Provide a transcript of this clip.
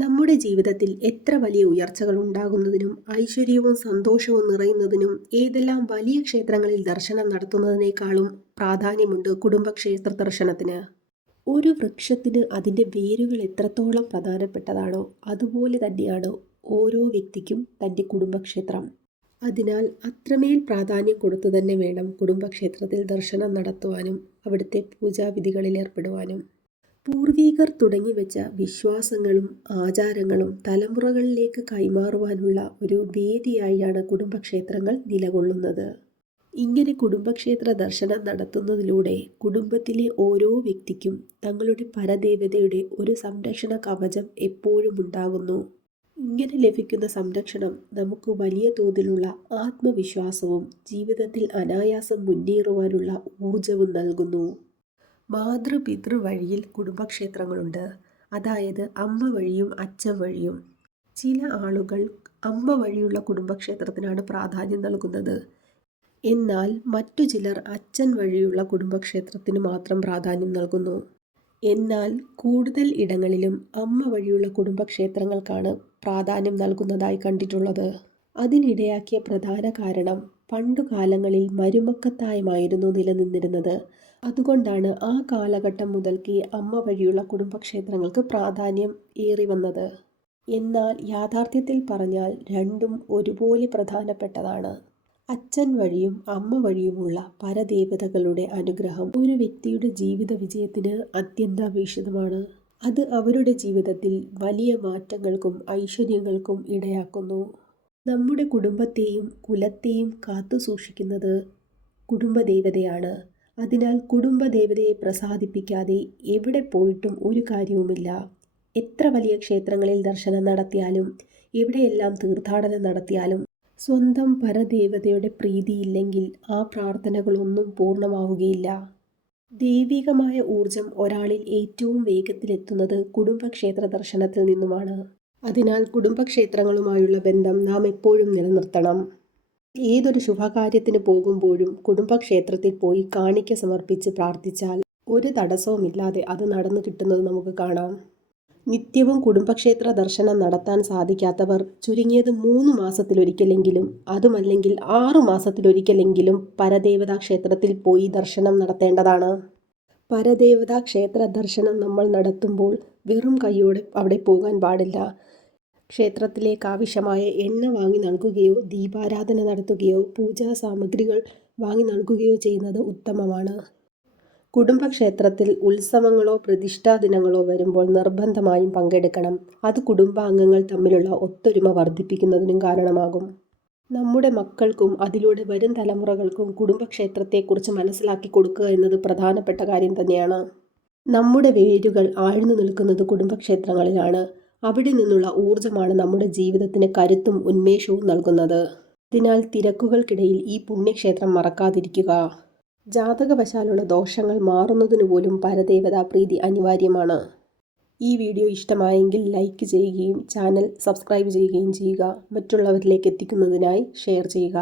നമ്മുടെ ജീവിതത്തിൽ എത്ര വലിയ ഉയർച്ചകൾ ഉണ്ടാകുന്നതിനും ഐശ്വര്യവും സന്തോഷവും നിറയുന്നതിനും ഏതെല്ലാം വലിയ ക്ഷേത്രങ്ങളിൽ ദർശനം നടത്തുന്നതിനേക്കാളും പ്രാധാന്യമുണ്ട് കുടുംബക്ഷേത്ര ദർശനത്തിന്? ഒരു വൃക്ഷത്തിന് അതിന്റെ വേരുകൾ എത്രത്തോളം പ്രധാനപ്പെട്ടതാണോ അതുപോലെ തന്നെയാണ് ഓരോ വ്യക്തിക്കും തന്റെ കുടുംബക്ഷേത്രം. അതിനാൽ അത്രമേൽ പ്രാധാന്യം കൊടുത്തു തന്നെ വേണം കുടുംബക്ഷേത്രത്തിൽ ദർശനം നടത്തുവാനും അവിടുത്തെ പൂജാവിധികളിൽ ഏർപ്പെടുവാനും. പൂർവീകർ തുടങ്ങിവെച്ച വിശ്വാസങ്ങളും ആചാരങ്ങളും തലമുറകളിലേക്ക് കൈമാറുവാനുള്ള ഒരു വേദിയായാണ് കുടുംബക്ഷേത്രങ്ങൾ നിലകൊള്ളുന്നത്. ഇങ്ങനെ കുടുംബക്ഷേത്ര ദർശനം നടത്തുന്നതിലൂടെ കുടുംബത്തിലെ ഓരോ വ്യക്തിക്കും തങ്ങളുടെ പരദേവതയുടെ ഒരു സംരക്ഷണ കവചം എപ്പോഴും ഉണ്ടാകുന്നു. ഇങ്ങനെ ലഭിക്കുന്ന സംരക്ഷണം നമുക്ക് വലിയ തോതിലുള്ള ആത്മവിശ്വാസവും ജീവിതത്തിൽ അനായാസം മുന്നേറുവാനുള്ള ഊർജവും നൽകുന്നു. മാതൃപിതൃ വഴിയിൽ കുടുംബക്ഷേത്രങ്ങളുണ്ട്. അതായത് അമ്മ വഴിയും അച്ഛൻ വഴിയും. ചില ആളുകൾ അമ്മ വഴിയുള്ള കുടുംബക്ഷേത്രത്തിനാണ് പ്രാധാന്യം നൽകുന്നത്. എന്നാൽ മറ്റു ചിലർ അച്ഛൻ വഴിയുള്ള കുടുംബക്ഷേത്രത്തിന് മാത്രം പ്രാധാന്യം നൽകുന്നു. എന്നാൽ കൂടുതൽ ഇടങ്ങളിലും അമ്മ വഴിയുള്ള കുടുംബക്ഷേത്രങ്ങൾക്കാണ് പ്രാധാന്യം നൽകുന്നതായി കണ്ടിട്ടുള്ളത്. അതിനിടയാക്കിയ പ്രധാന കാരണം പണ്ടുകാലങ്ങളിൽ മരുമക്കത്തായമായിരുന്നു നിലനിന്നിരുന്നത്. അതുകൊണ്ടാണ് ആ കാലഘട്ടം മുതൽക്ക് അമ്മ വഴിയുള്ള കുടുംബക്ഷേത്രങ്ങൾക്ക് പ്രാധാന്യം ഏറി വന്നത്. എന്നാൽ യാഥാർത്ഥ്യത്തിൽ പറഞ്ഞാൽ രണ്ടും ഒരുപോലെ പ്രധാനപ്പെട്ടതാണ്. അച്ഛൻ വഴിയും അമ്മ വഴിയുമുള്ള പരദേവതകളുടെ അനുഗ്രഹം ഒരു വ്യക്തിയുടെ ജീവിത വിജയത്തിന് അത്യന്താപേക്ഷിതമാണ്. അത് അവരുടെ ജീവിതത്തിൽ വലിയ മാറ്റങ്ങൾക്കും ഐശ്വര്യങ്ങൾക്കും ഇടയാക്കുന്നു. നമ്മുടെ കുടുംബത്തെയും കുലത്തെയും കാത്തു സൂക്ഷിക്കുന്നത് കുടുംബദേവതയാണ്. അതിനാൽ കുടുംബദേവതയെ പ്രസാദിപ്പിക്കാതെ എവിടെ പോയിട്ടും ഒരു കാര്യവുമില്ല. എത്ര വലിയ ക്ഷേത്രങ്ങളിൽ ദർശനം നടത്തിയാലും എവിടെയെല്ലാം തീർത്ഥാടനം നടത്തിയാലും സ്വന്തം പരദേവതയുടെ പ്രീതിയില്ലെങ്കിൽ ആ പ്രാർത്ഥനകളൊന്നും പൂർണമാവുകയില്ല. ദൈവികമായ ഊർജം ഒരാളിൽ ഏറ്റവും വേഗത്തിലെത്തുന്നത് കുടുംബക്ഷേത്ര ദർശനത്തിൽ നിന്നുമാണ്. അതിനാൽ കുടുംബക്ഷേത്രങ്ങളുമായുള്ള ബന്ധം നാം എപ്പോഴും നിലനിർത്തണം. ഏതൊരു ശുഭകാര്യത്തിന് പോകുമ്പോഴും കുടുംബക്ഷേത്രത്തിൽ പോയി കാണിക്ക സമർപ്പിച്ച് പ്രാർത്ഥിച്ചാൽ ഒരു തടസ്സവുമില്ലാതെ അത് നടന്നു കിട്ടുന്നത് നമുക്ക് കാണാം. നിത്യവും കുടുംബക്ഷേത്ര ദർശനം നടത്താൻ സാധിക്കാത്തവർ ചുരുങ്ങിയത് മൂന്ന് മാസത്തിലൊരിക്കലെങ്കിലും അതുമല്ലെങ്കിൽ ആറു മാസത്തിലൊരിക്കലെങ്കിലും പരദേവതാ ക്ഷേത്രത്തിൽ പോയി ദർശനം നടത്തേണ്ടതാണ്. പരദേവതാ ക്ഷേത്ര ദർശനം നമ്മൾ നടത്തുമ്പോൾ വെറും കൈയോടെ അവിടെ പോകാൻ പാടില്ല. ക്ഷേത്രത്തിലേക്ക് ആവശ്യമായ എണ്ണ വാങ്ങി നൽകുകയോ ദീപാരാധന നടത്തുകയോ പൂജാ സാമഗ്രികൾ വാങ്ങി നൽകുകയോ ചെയ്യുന്നത് ഉത്തമമാണ്. കുടുംബക്ഷേത്രത്തിൽ ഉത്സവങ്ങളോ പ്രതിഷ്ഠാ ദിനങ്ങളോ വരുമ്പോൾ നിർബന്ധമായും പങ്കെടുക്കണം. അത് കുടുംബാംഗങ്ങൾ തമ്മിലുള്ള ഒത്തൊരുമ വർദ്ധിപ്പിക്കുന്നതിനും കാരണമാകും. നമ്മുടെ മക്കൾക്കും അതിലൂടെ വരും തലമുറകൾക്കും കുടുംബക്ഷേത്രത്തെക്കുറിച്ച് മനസ്സിലാക്കി കൊടുക്കുക എന്നത് പ്രധാനപ്പെട്ട കാര്യം തന്നെയാണ്. നമ്മുടെ വേരുകൾ ആഴ്ന്നു നിൽക്കുന്നത് കുടുംബക്ഷേത്രങ്ങളിലാണ്. അവിടെ നിന്നുള്ള ഊർജമാണ് നമ്മുടെ ജീവിതത്തിന് കരുത്തും ഉന്മേഷവും നൽകുന്നത്. അതിനാൽ തിരക്കുകൾക്കിടയിൽ ഈ പുണ്യക്ഷേത്രം മറക്കാതിരിക്കുക. ജാതകവശാലുള്ള ദോഷങ്ങൾ മാറുന്നതിനു പോലും പരദേവതാ പ്രീതി അനിവാര്യമാണ്. ഈ വീഡിയോ ഇഷ്ടമായെങ്കിൽ ലൈക്ക് ചെയ്യുകയും ചാനൽ സബ്സ്ക്രൈബ് ചെയ്യുകയും ചെയ്യുക. മറ്റുള്ളവരിലേക്ക് എത്തിക്കുന്നതിനായി ഷെയർ ചെയ്യുക.